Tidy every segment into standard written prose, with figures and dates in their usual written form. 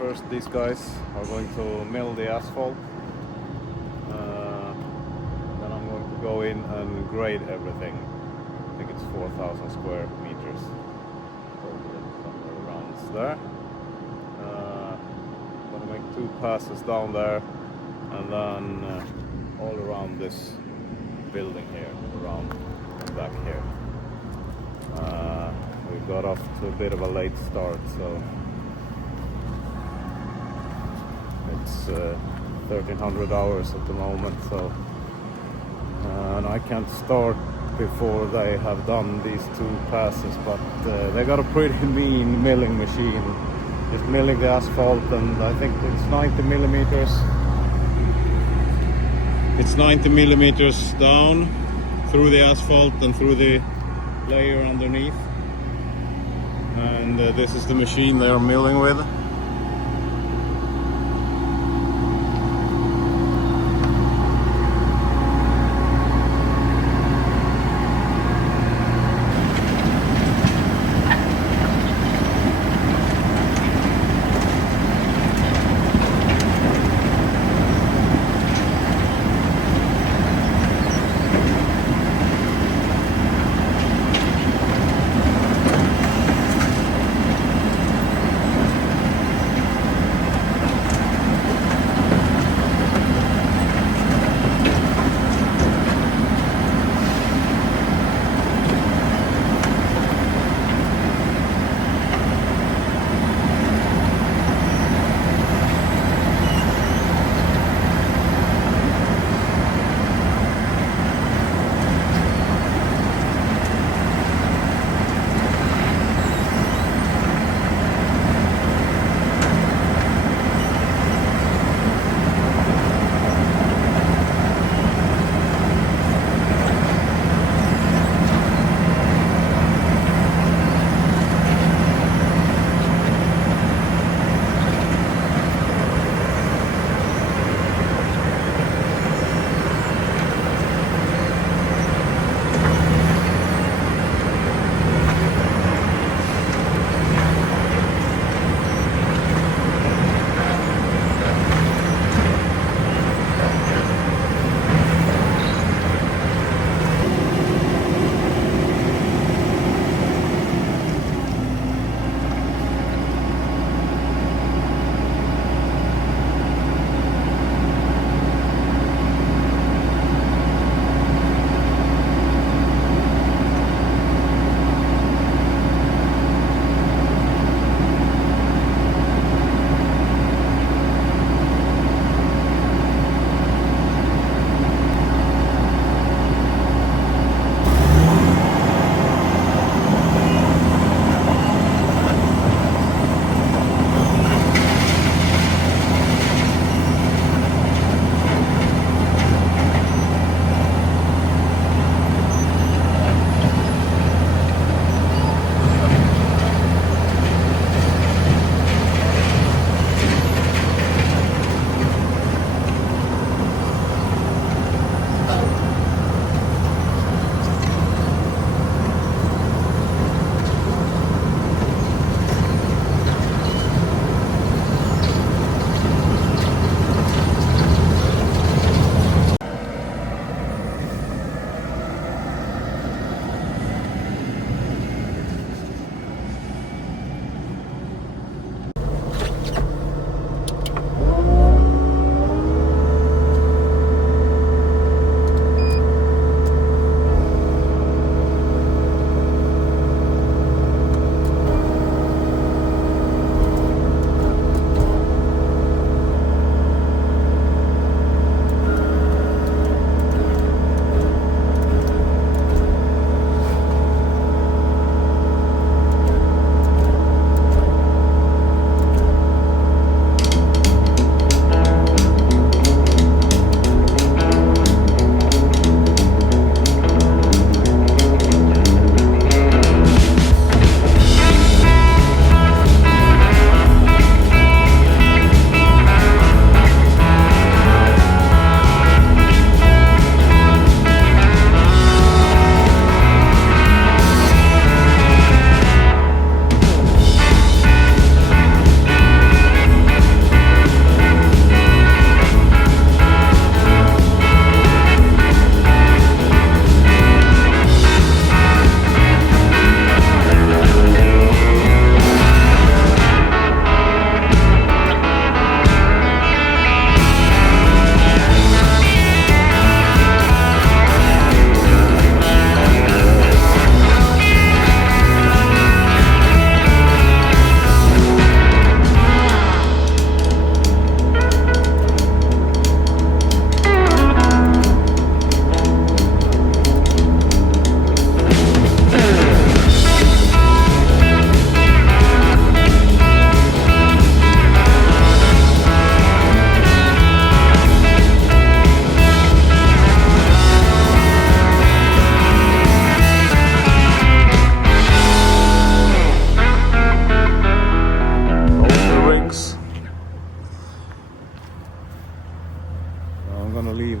first these guys are going to mill the asphalt. Then I'm going to go in and grade everything. I think it's 4,000 square meters. Totally somewhere around there. I'm going to make 2 passes down there and then all around this building here, around and back here. We got off to a bit of a late start, so it's 1300 hours at the moment, so and I can't start before they have done these 2 passes, but they got a pretty mean milling machine, just milling the asphalt, and I think it's 90 millimeters. It's 90 millimeters down through the asphalt and through the layer underneath, and this is the machine they are milling with.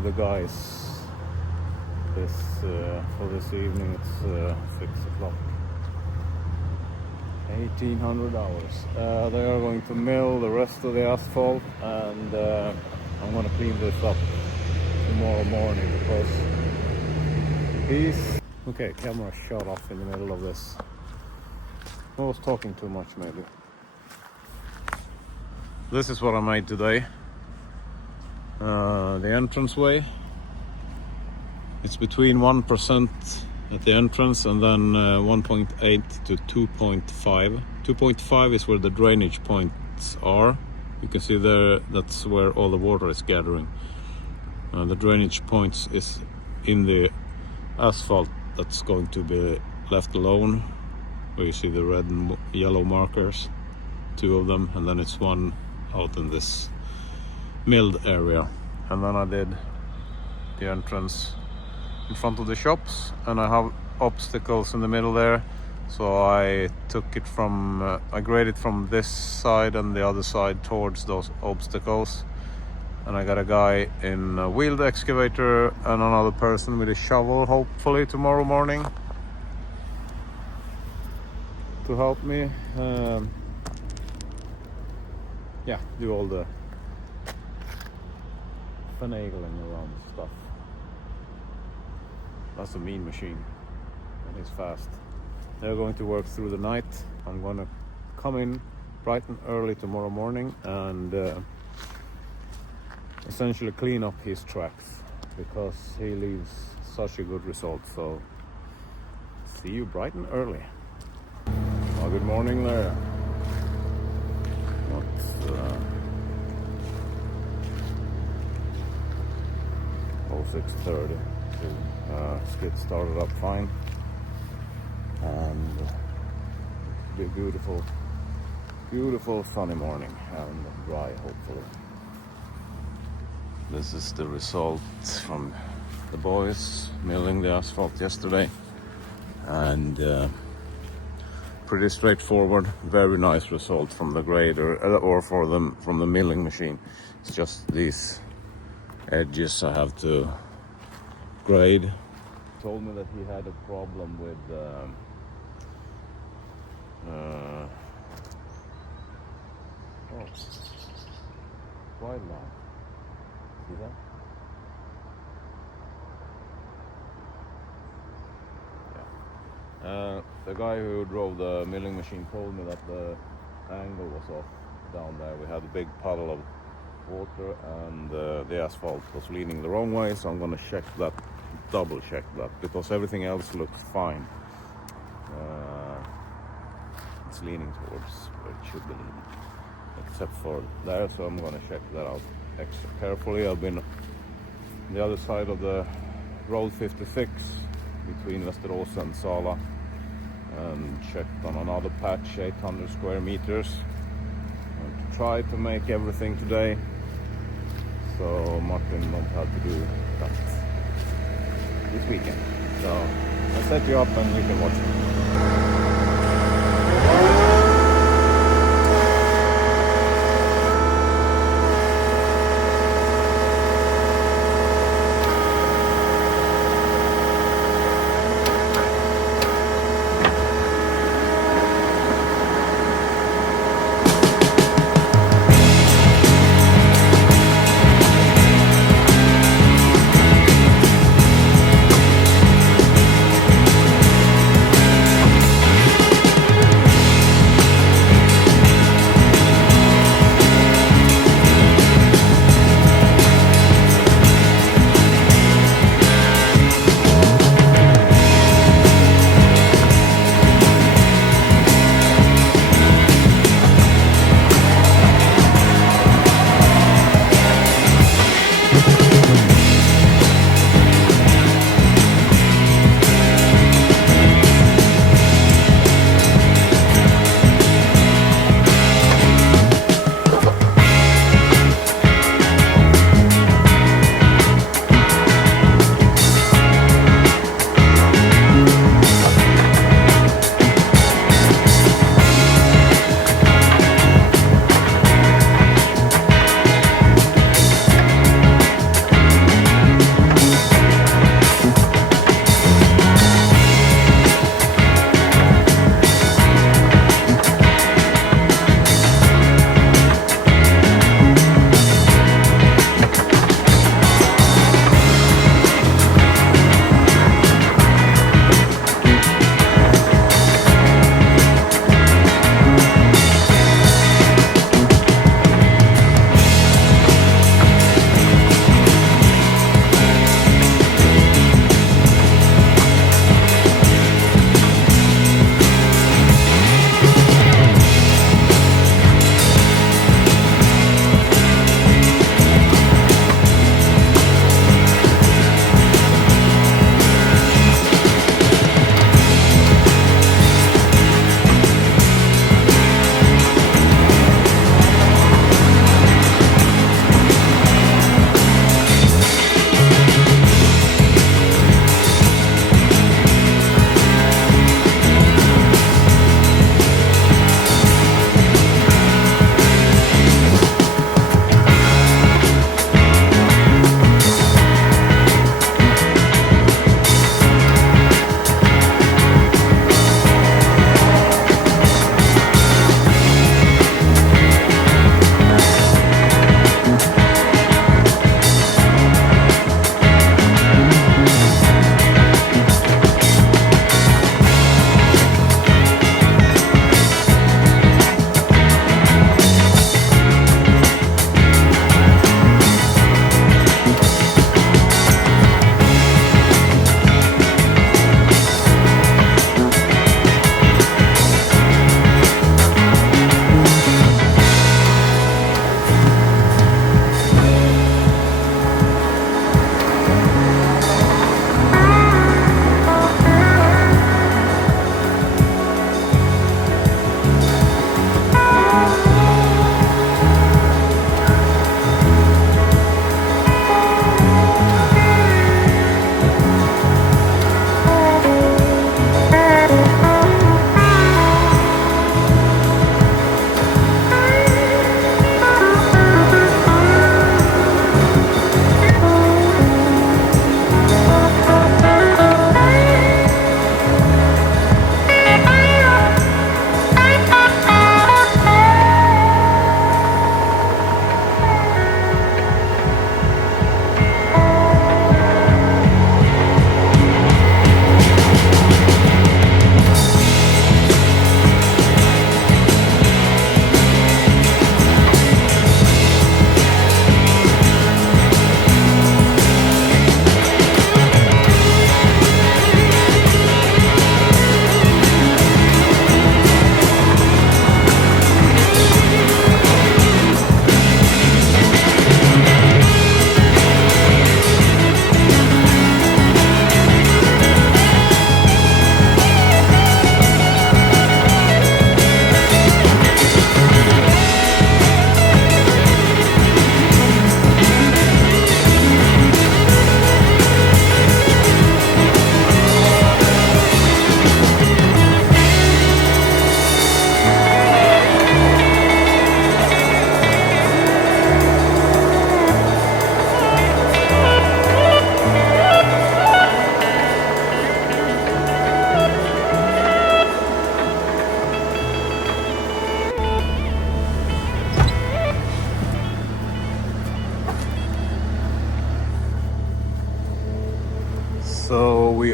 leave the guys for this evening. It's 6 o'clock. 1800 hours. They are going to mill the rest of the asphalt, and I'm going to clean this up tomorrow morning because he's... Okay, camera shut off in the middle of this. I was talking too much maybe. This is what I made today. The entranceway. It's between 1% at the entrance and then 1.8 to 2.5. 2.5 is where the drainage points are. You can see there, that's where all the water is gathering. The drainage points is in the asphalt that's going to be left alone, where you see the red and yellow markers, 2 of them, and then it's one out in this milled area. And then I did the entrance in front of the shops, and I have obstacles in the middle there, so I took it from I graded from this side and the other side towards those obstacles, and I got a guy in a wheeled excavator and another person with a shovel, hopefully tomorrow morning, to help me do all the finagling around stuff. That's a mean machine, and it's fast. They're going to work through the night. I'm gonna come in bright and early tomorrow morning and essentially clean up his tracks, because he leaves such a good result. So see you bright and early. Well, good morning there. What's 06:30. Skid started up fine, and be a beautiful sunny morning and dry, hopefully. This is the result from the boys milling the asphalt yesterday, and pretty straightforward. Very nice result from the grader or from the milling machine. It's just these edges I have to grade. He told me that he had a problem with wildlife. See that? Yeah. The guy who drove the milling machine told me that the angle was off down there. We had a big puddle of water, and the asphalt was leaning the wrong way, so I'm going to double check that, because everything else looks fine. It's leaning towards where it should be leaning, except for there, so I'm going to check that out extra carefully. I've been on the other side of the road 56 between Västerås and Sala and checked on another patch, 800 square meters. I tried to make everything today, so Martin don't have to do that this weekend. So I'll set you up and you can watch it.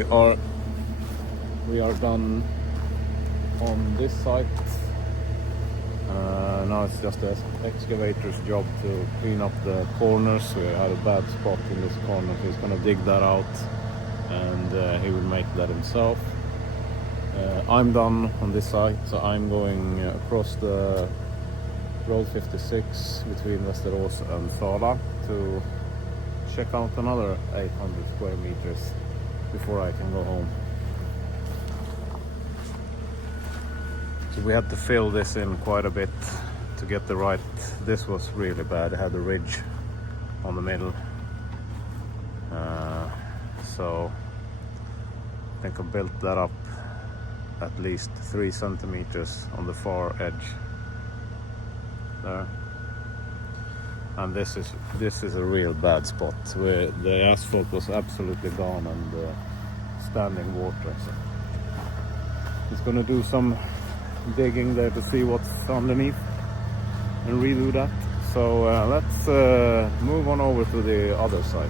we are done on this site. Now it's just the excavator's job to clean up the corners. We had a bad spot in this corner, so he's gonna dig that out, and he will make that himself. I'm done on this site, so I'm going across the road 56 between Västerås and Sala to check out another 800 square meters before I can go home. So we had to fill this in quite a bit to get the right. This was really bad. It had a ridge on the middle, so I think I built that up at least 3 centimeters on the far edge there. And this is a real bad spot where the asphalt was absolutely gone and standing water. So he's gonna do some digging there to see what's underneath and redo that. So let's move on over to the other site.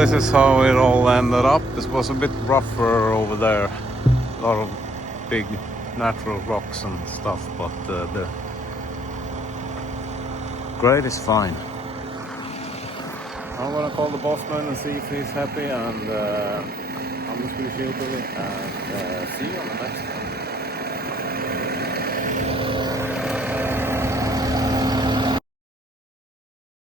this is how it all ended up. This was a bit rougher over there. A lot of big natural rocks and stuff, but the grade is fine. I'm gonna call the bossman and see if he's happy, and I'm the Swedish Hillbilly, and see you on the next one.